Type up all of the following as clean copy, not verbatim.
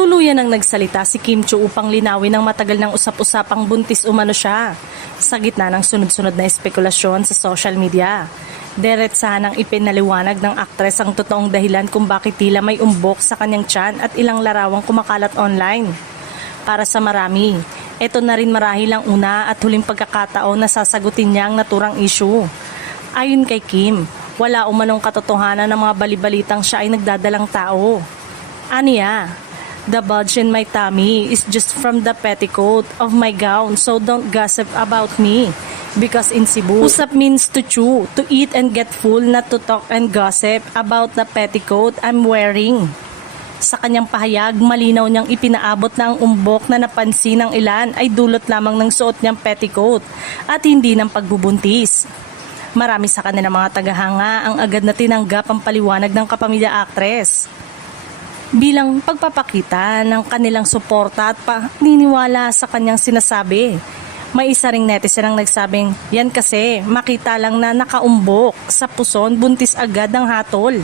Tuluyan ang nagsalita si Kim Chiu upang linawin ang matagal ng usap-usapang buntis umano siya sa gitna ng sunod-sunod na espekulasyon sa social media. Diretsahan ang ipinaliwanag ng aktres ang totoong dahilan kung bakit tila may umbok sa kanyang tiyan at ilang larawang kumakalat online. Para sa marami, ito na rin marahil ang una at huling pagkakataon na sasagutin niya ang naturang issue. Ayon kay Kim, wala umanong katotohanan ng mga balibalitang siya ay nagdadalang tao. Aniya, "The bulge in my tummy is just from the petticoat of my gown, so don't gossip about me. Because in Cebu, usap means to chew, to eat and get full, not to talk and gossip about the petticoat I'm wearing." Sa kanyang pahayag, malinaw niyang ipinaabot na ang umbok na napansin ng ilan ay dulot lamang ng suot niyang petticoat at hindi ng pagbubuntis. Marami sa kanilang mga tagahanga ang agad na tinanggap ang paliwanag ng kapamilya aktres bilang pagpapakita ng kanilang suporta at paniniwala sa kanyang sinasabi. May isa ring netizen ang nagsabing, "Yan kasi, makita lang na nakaumbok sa puson, buntis agad ang hatol."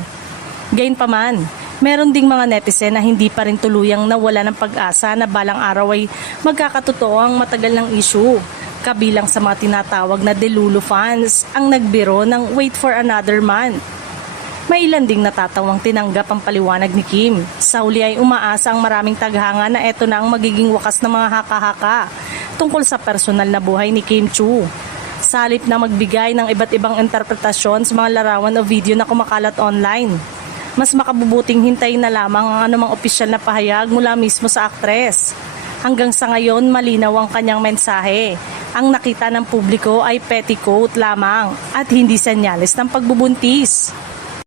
Gayunpaman, meron ding mga netizen na hindi pa rin tuluyang nawala ng pag-asa na balang araw ay magkakatotoo ang matagal ng issue. Kabilang sa mga tinatawag na Delulu fans ang nagbiro ng wait for another month. May ilan ding natatawang tinanggap ang paliwanag ni Kim. Sa huli ay umaasa ang maraming taghanga na eto na ang magiging wakas ng mga haka-haka tungkol sa personal na buhay ni Kim Chiu. Sa halip na magbigay ng iba't ibang interpretasyon sa mga larawan o video na kumakalat online, mas makabubuting hintayin na lamang ang anumang opisyal na pahayag mula mismo sa aktres. Hanggang sa ngayon, malinaw ang kanyang mensahe. Ang nakita ng publiko ay petticoat lamang at hindi senyales ng pagbubuntis.